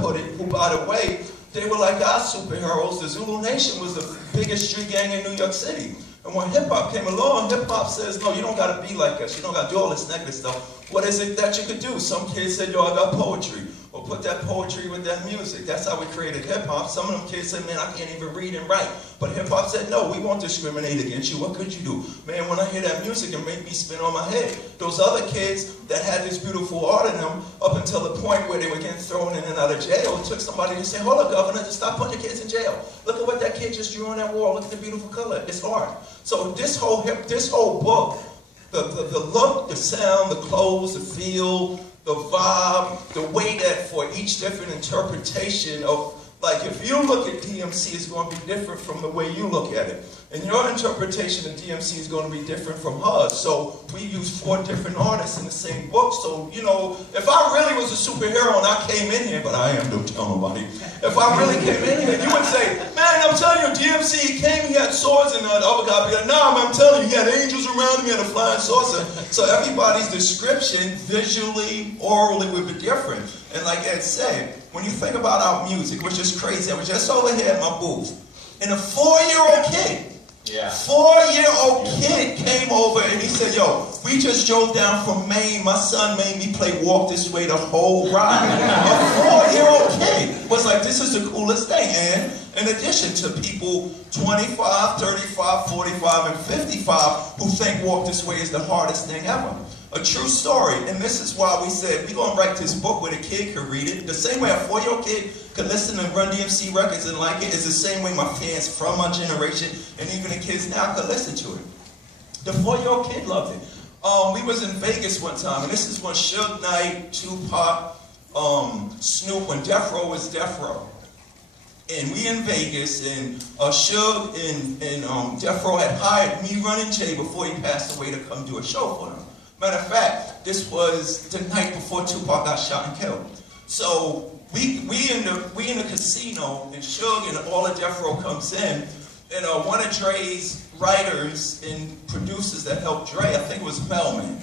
put it, who, by the way, they were like our superheroes. The Zulu Nation was the biggest street gang in New York City. And when hip-hop came along, hip-hop says, no, you don't got to be like us. You don't got to do all this negative stuff. What is it that you could do? Some kids said, yo, I got poetry. Or put that poetry with that music. That's how we created hip-hop. Some of them kids said, man, I can't even read and write. But hip-hop said, no, we won't discriminate against you. What could you do? Man, when I hear that music, it made me spin on my head. Those other kids that had this beautiful art in them, up until the point where they were getting thrown in and out of jail, it took somebody to say, hold up, governor, just stop putting your kids in jail. Look at what that kid just drew on that wall. Look at the beautiful color. It's art. So this whole book, the look, the sound, the clothes, the feel, the vibe, the way that for each different interpretation of, like if you look at DMC, it's going to be different from the way you look at it. And your interpretation of DMC is going to be different from hers. So we use 4 different artists in the same book. So, you know, if I really was a superhero and I came in here, but I am, don't tell nobody. If I really came in here, you would say, man, I'm telling you, DMC, he came, he had swords, and the other guy would be like, nah, I'm telling you, he had angels around him, he had a flying saucer. So everybody's description, visually, orally, would be different. And like Ed said, when you think about our music, which is crazy, I was just over here at my booth, and a 4-year-old kid, 4-year-old kid came over and he said, yo, we just drove down from Maine. My son made me play Walk This Way the whole ride. A 4-year-old kid was like, this is the coolest thing. And in addition to people 25, 35, 45, and 55 who think Walk This Way is the hardest thing ever. A true story, and this is why we said we're going to write this book where the kid could read it. The same way a 4-year-old kid could listen and Run DMC records and like it is the same way my fans from my generation and even the kids now could listen to it. The 4-year-old kid loved it. We was in Vegas one time, and this is when Suge Knight, Tupac, Snoop, when Death Row was Death Row. And we in Vegas, and Suge and Death Row had hired me, Running Jay, before he passed away to come do a show for them. Matter of fact, this was the night before Tupac got shot and killed. So we in the casino, and Suge and all of Death Row comes in, and one of Dre's writers and producers that helped Dre, I think it was Melman,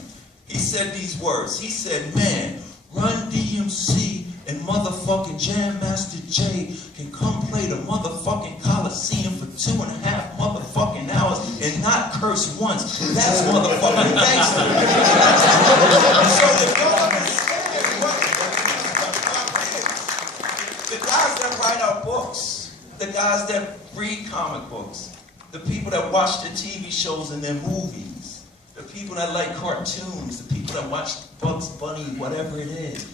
he said these words. He said, man, Run DMC and motherfucking Jam Master Jay can come play the motherfucking Coliseum for 2.5 motherfucking hours and not curse once. That's motherfucking gangster. So if y'all understand the guys that write our books, the guys that read comic books, the people that watch the TV shows and their movies, the people that like cartoons, the people that watch Bugs Bunny, whatever it is,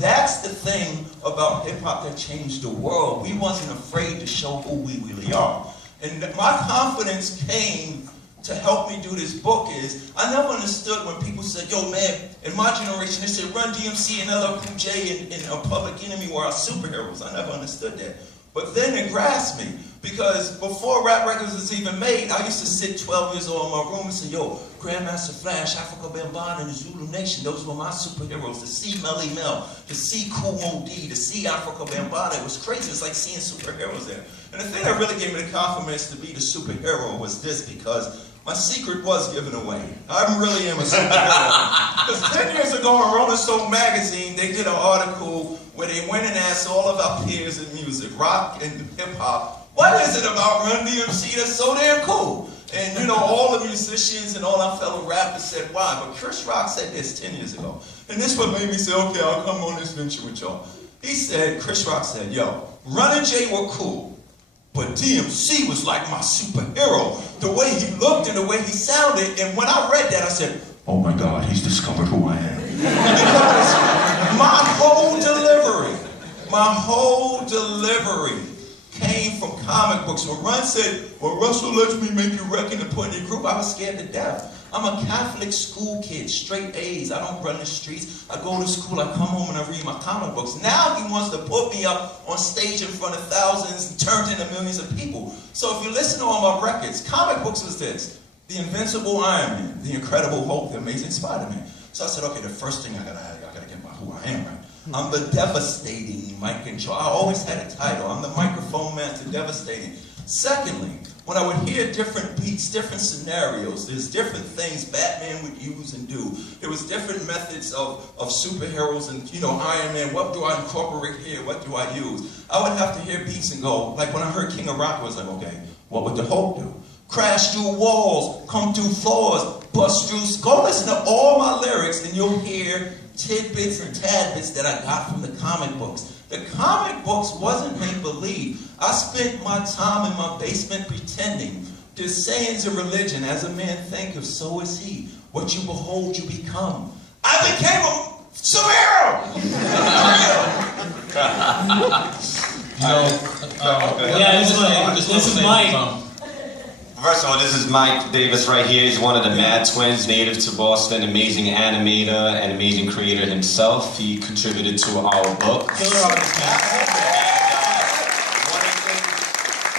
that's the thing about hip-hop that changed the world. We wasn't afraid to show who we really are. And my confidence came to help me do this book is, I never understood when people said, yo man, in my generation, they said Run DMC and LL Cool J and Public Enemy were our superheroes. I never understood that. But then it grasped me, because before rap records was even made, I used to sit 12 years old in my room and say, yo, Grandmaster Flash, Africa Bambaataa, and the Zulu Nation, those were my superheroes. To see Melly Mel, to see Kool Moe Dee, to see Africa Bambaataa, it was crazy. It was like seeing superheroes there. And the thing that really gave me the confidence to be the superhero was this, because my secret was given away. I really am a superhero. Because 10 years ago in Rolling Stone magazine, they did an article where they went and asked all of our peers in music, rock and hip-hop, what is it about Run DMC that's so damn cool? And you know, all the musicians and all our fellow rappers said why, but Chris Rock said this 10 years ago. And this what made me say, okay, I'll come on this venture with y'all. He said, Chris Rock said, yo, Run and Jay were cool, but DMC was like my superhero. The way he looked and the way he sounded, and when I read that, I said, oh my God, he's discovered who I am. Because my whole delivery came from comic books. When Run said, well, Russell lets me make you reckon and put in your group, I was scared to death. I'm a Catholic school kid, straight A's. I don't run the streets. I go to school, I come home and I read my comic books. Now he wants to put me up on stage in front of thousands and turned into millions of people. So if you listen to all my records, comic books was this: The Invincible Iron Man, The Incredible Hulk, The Amazing Spider-Man. So I said, okay, the first thing I gotta get about who I am, right? I'm the Devastating Mike and Joe. I always had a title. I'm the microphone master, Devastating. Secondly, when I would hear different beats, different scenarios, there's different things Batman would use and do. There was different methods of superheroes and, you know, Iron Man, what do I incorporate here, what do I use? I would have to hear beats and go, like when I heard King of Rock, I was like, okay, what would the Hulk do? Crash through walls, come through floors, bust through, go listen to all my lyrics and you'll hear tidbits and tadbits that I got from the comic books. The comic books wasn't make-believe. I spent my time in my basement pretending. There's sayings of religion, as a man thinketh, so is he. What you behold, you become. I became a superhero! This is Mike. First of all, this is Mike Davis right here. He's one of the Mad Twins, native to Boston, amazing animator and amazing creator himself. He contributed to our book. Killer artist, man.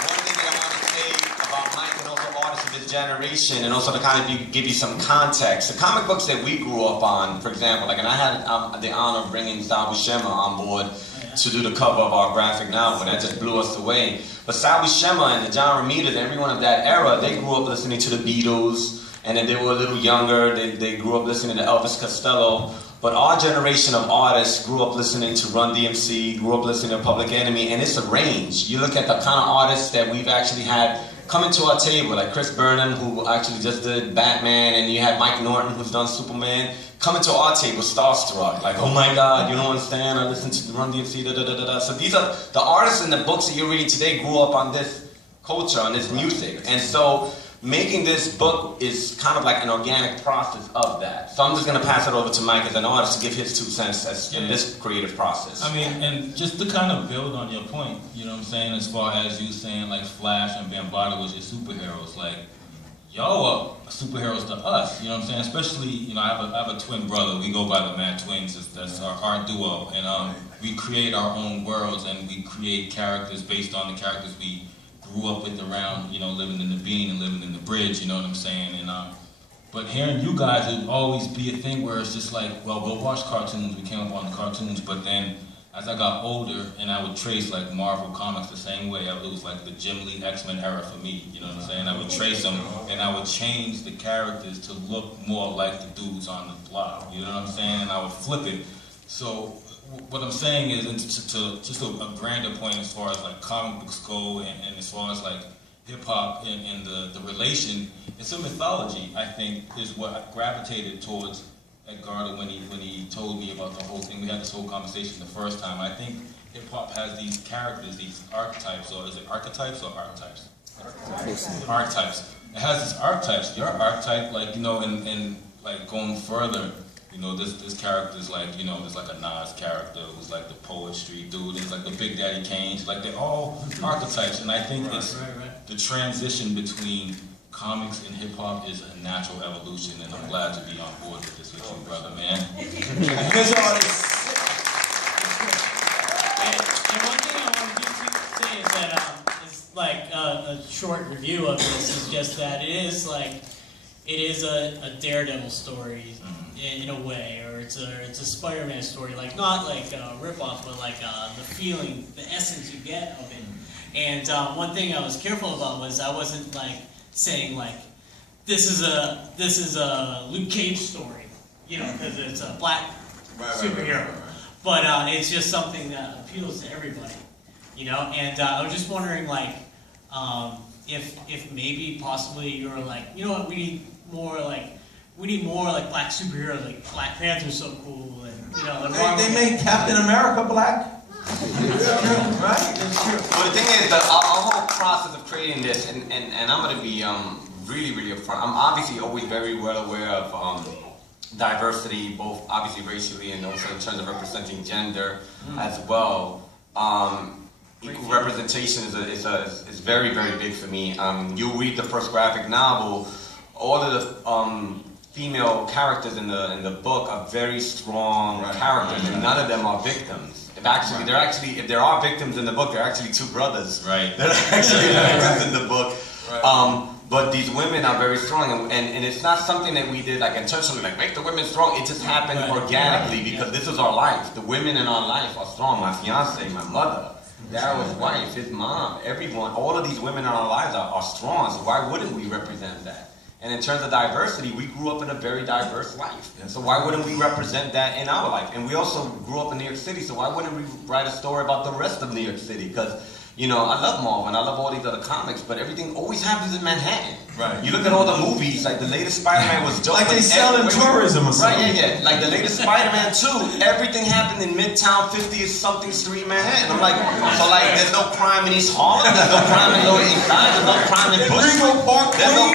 One thing that I want to say about Mike and also artists of his generation, and also to kind of give you some context. The comic books that we grew up on, for example, like, and I had the honor of bringing Sal Buscema on board to do the cover of our graphic novel, and that just blew us away. But Sal Buscema and the John Romita, everyone of that era, they grew up listening to the Beatles, and then they were a little younger, they grew up listening to Elvis Costello. But our generation of artists grew up listening to Run DMC, grew up listening to Public Enemy, and it's a range. You look at the kind of artists that we've actually had coming to our table, like Chris Burnham, who actually just did Batman, and you had Mike Norton, who's done Superman, coming to our table, starstruck, like, oh my God, you don't understand, I listen to Run DMC, da da da da da. So these are, the artists in the books that you're reading today grew up on this culture, on this music. And so making this book is kind of like an organic process of that. So I'm just going to pass it over to Mike as an artist to give his 2 cents in this creative process. I mean, and just to kind of build on your point, you know what I'm saying, as far as you saying like Flash and Bambaataa was your superheroes, like, y'all are superheroes to us, you know what I'm saying? Especially, you know, I have a twin brother. We go by the Mad Twiins. That's our duo, and we create our own worlds, and we create characters based on the characters we grew up with around, you know, living in the Bean and living in the Bridge, you know what I'm saying? And but hearing you guys, it would always be a thing where it's just like, well, we'll watch cartoons. We came up on the cartoons, but then as I got older, and I would trace like Marvel comics the same way. It was like the Jim Lee X-Men era for me, you know what I'm saying? I would trace them, and I would change the characters to look more like the dudes on the block, you know what I'm saying? And I would flip it. So what I'm saying is, and to just a grander point as far as like comic books go, and as far as like hip-hop and the relation, it's a mythology, I think, is what I gravitated towards Edgardo when he told me about the whole thing. We had this whole conversation the first time. I think hip-hop has these characters, these archetypes, or is it archetypes or archetypes? Archetypes. It has these archetypes. Your archetype, like, you know, and like going further, you know, this character is like, you know, there's like a Nas character who's like the poetry dude, there's like the Big Daddy Kane, like they're all archetypes, and I think it's the transition between comics and hip-hop is a natural evolution, and I'm glad to be on board with this with you, brother, man. Because artists. And one thing I want to just say is that it's like a short review of this is just that it is a Daredevil story in a way, or it's a Spider-Man story, like not like a ripoff, but like the feeling, the essence you get of it. And one thing I was careful about was I wasn't like saying like this is a Luke Cage story, you know, because it's a black superhero. But it's just something that appeals to everybody, you know. And I was just wondering, like, if maybe possibly you're like, you know what, we need more like black superheroes, like Black Panther's so cool, and you know. They made Captain America black. Right? It's true. Well, the thing is, our whole process of creating this, and I'm going to be really upfront. I'm obviously always very well aware of diversity, both obviously racially and also in terms of representing gender as well. Equal representation is very big for me. You read the first graphic novel, all of the female characters in the book are very strong characters, and none of them are victims. If there are victims in the book, they're actually two brothers. Right. They're actually victims in the book. But these women are very strong, and it's not something that we did like intentionally, like make the women strong. It just happened organically because this is our life. The women in our life are strong. My fiance, my mother, Daryl's wife, his mom, everyone, all of these women in our lives are strong, so why wouldn't we represent that? And in terms of diversity, we grew up in a very diverse life. So why wouldn't we represent that in our life? And we also grew up in New York City, so why wouldn't we write a story about the rest of New York City? Because, you know, I love Marvel, I love all these other comics, but everything always happens in Manhattan. Right. You look at all the movies, like the latest Spider-Man was just like they sell in tourism or something. Right, yeah. Like the latest Spider-Man 2, everything happened in Midtown 50th something street, Manhattan. I'm like, so like, there's no crime in East Harlem, there's no crime in Lower East Side, there's no crime in Bushwick.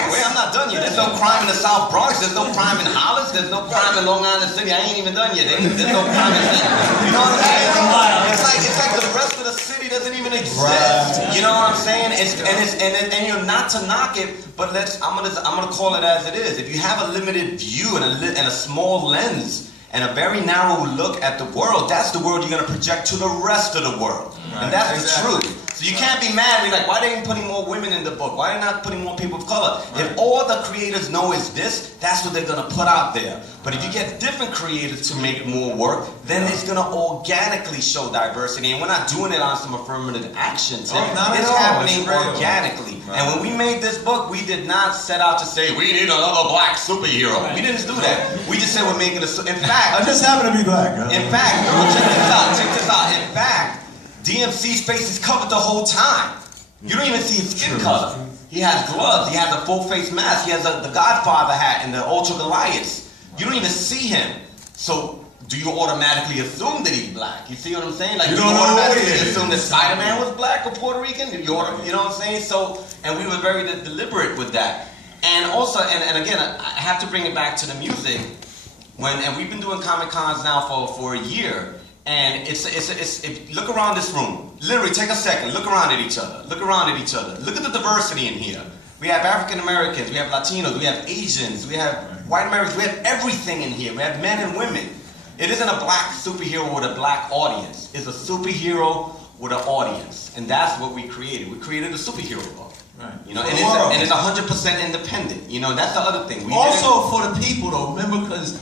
Wait, I'm not done yet. There's no crime in the South Bronx, there's no crime in Hollis, there's no crime in Long Island City. I ain't even done yet. There's no crime in you know what I'm saying? It's like the rest of the city doesn't even exist. Right. You know what I'm saying? And you're not to knock it, but I'm gonna call it as it is. If you have a limited view and a small lens and a very narrow look at the world, that's the world you're gonna project to the rest of the world. Right. And that's the truth. So you can't be mad. You're like, why they ain't putting more women in the book? Why they not putting more people of color? Right. If all the creators know is this, that's what they're gonna put out there. But if you get different creators to make more work, then it's gonna organically show diversity. And we're not doing it on some affirmative action. It's happening organically. Right. And when we made this book, we did not set out to say we need another black superhero. Right. We didn't do that. We just said we're making a. In fact, I just happen to be black. Huh? In fact, check this out. In fact, DMC's face is covered the whole time. You don't even see his skin color. He has gloves. He has a full face mask. He has the Godfather hat and the Ultra Goliaths. You don't even see him. So do you automatically assume that he's black? You see what I'm saying? Like you don't automatically assume that Spider-Man was black or Puerto Rican? You know what I'm saying? So, and we were very deliberate with that. And also, and again, I have to bring it back to the music. And we've been doing Comic Cons now for a year. And look around this room. Literally, take a second. Look around at each other. Look around at each other. Look at the diversity in here. We have African Americans. We have Latinos. We have Asians. We have white Americans. We have everything in here. We have men and women. It isn't a black superhero with a black audience. It's a superhero with an audience. And that's what we created. We created a superhero book. Right. You know, and it's 100% independent. You know, that's the other thing. We also for the people though, remember, because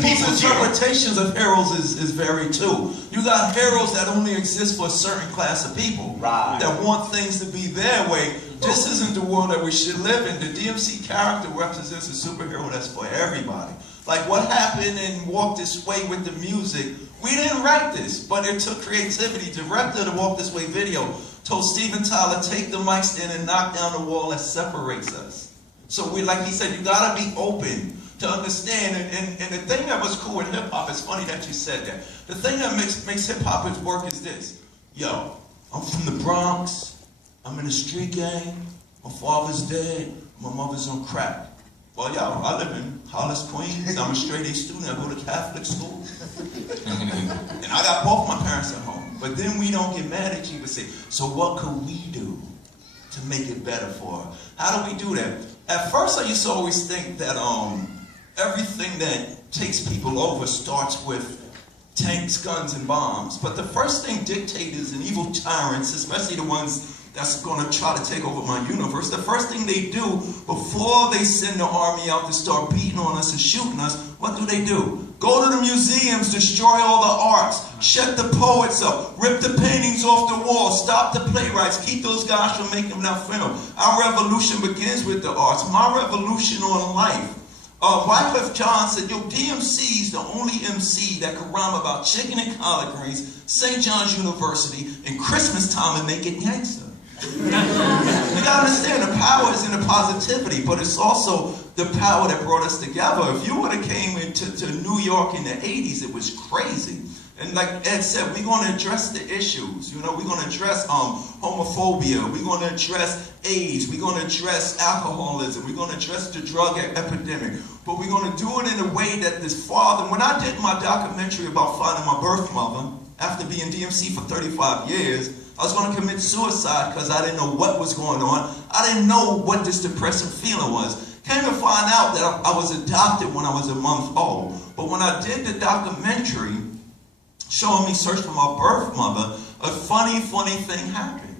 people's interpretations of heroes is varied too. You got heroes that only exist for a certain class of people that want things to be their way. This isn't the world that we should live in. The DMC character represents a superhero that's for everybody. Like what happened in Walk This Way with the music, we didn't write this, but it took creativity. The director of the Walk This Way video told Steven Tyler, take the mic stand and knock down the wall that separates us. So like he said, you gotta be open to understand. And the thing that was cool in hip hop, it's funny that you said that. The thing that makes hip hop work is this. Yo, I'm from the Bronx, I'm in a street gang, my father's dead, my mother's on crack. Well, yo, I live in Hollis, Queens, I'm a straight A student, I go to Catholic school. And I got both my parents at home. But then we don't get mad at you and say, so what could we do to make it better for her? How do we do that? At first I used to always think that everything that takes people over starts with tanks, guns, and bombs. But the first thing dictators and evil tyrants, especially the ones that's going to try to take over my universe, the first thing they do before they send the army out to start beating on us and shooting us, what do? Go to the museums, destroy all the arts, shut the poets up, rip the paintings off the walls, stop the playwrights, keep those guys from making enough film. Our revolution begins with the arts. My revolution on life. Wycliffe John said, yo, DMC's the only MC that could rhyme about chicken and collard greens, St. John's University, and Christmas time and make it gangster. You gotta understand, the power is in the positivity, but it's also the power that brought us together. If you would have came into New York in the 80s, it was crazy. And like Ed said, we're going to address the issues. You know, we're going to address homophobia. We're going to address AIDS. We're going to address alcoholism. We're going to address the drug epidemic. But we're going to do it in a way that this father, when I did my documentary about finding my birth mother, after being DMC for 35 years, I was going to commit suicide because I didn't know what was going on. I didn't know what this depressive feeling was. Came to find out that I was adopted when I was a month old. But when I did the documentary, showing me search for my birth mother, a funny thing happened.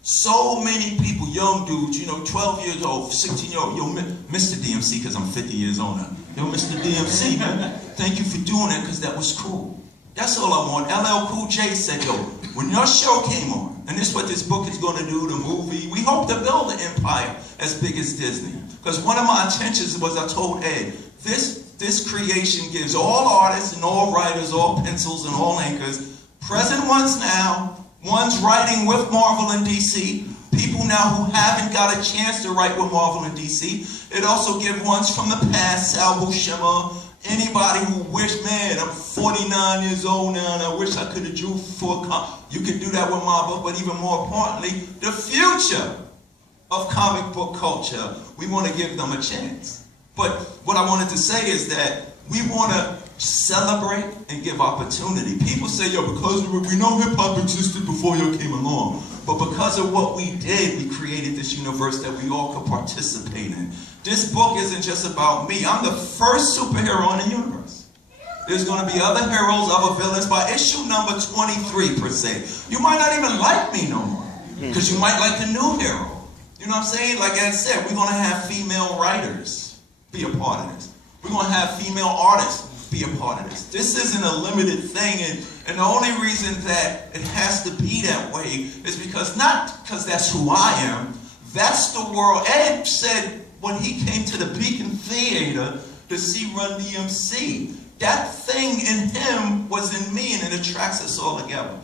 So many people, young dudes, you know, 12 years old, 16 years old, yo, Mr. DMC, because I'm 50 years old now. Yo, Mr. DMC, man, thank you for doing that because that was cool. That's all I want. LL Cool J said, yo, when your show came on, and this is what this book is going to do, the movie, we hope to build an empire as big as Disney. Because one of my intentions was, I told Ed, this creation gives all artists and all writers, all pencils and all inkers, present ones now, ones writing with Marvel and DC, people now who haven't got a chance to write with Marvel and DC. It also gives ones from the past, Sal Buscema, anybody who wish, man, I'm 49 years old now and I wish I could have drew for you could do that with my book, but even more importantly, the future of comic book culture, we want to give them a chance. But what I wanted to say is that we want to celebrate and give opportunity. People say, yo, because we know hip-hop existed before you came along, but because of what we did, we created this universe that we all could participate in. This book isn't just about me. I'm the first superhero in the universe. There's going to be other heroes, other villains. By issue number 23, per se, you might not even like me no more, because you might like the new hero. You know what I'm saying? Like I said, we're going to have female writers be a part of this. We're going to have female artists be a part of this. This isn't a limited thing, and the only reason that it has to be that way is because, not because that's who I am, that's the world. Ed said when he came to the Beacon Theater to see Run DMC, that thing in him was in me, and it attracts us all together.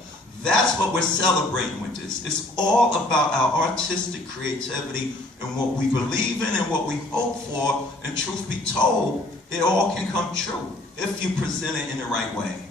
That's what we're celebrating with this. It's all about our artistic creativity and what we believe in and what we hope for, and truth be told, it all can come true if you present it in the right way.